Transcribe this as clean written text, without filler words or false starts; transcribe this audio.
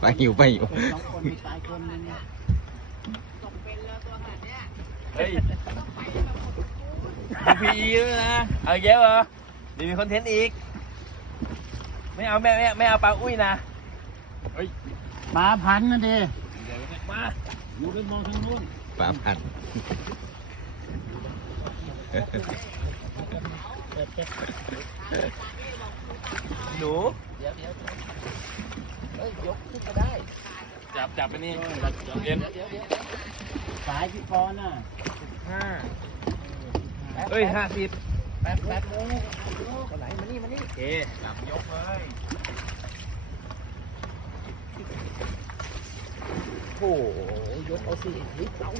ไปอยู่ไปอยู่เฮ้ยพีด้วยนะเอาเยอะเหรอเดี๋ยวมีคอนเทนต์อีกไม่เอาไม่เอาปลาอุ้ยนะเฮ้ย ปลาพันนะดิ มาดูเรื่องมองทางนู้น ปลาพันหนูเฮ้ยยกขึ้นมาได้จับไปนี่เอ็น สายพี่ปอนน่ะ เฮ้ย50แป๊บเลย ตัวไหนมานี่โอเคจับยกเลยโอ้โหยกเอาสิเฮ้ยเอา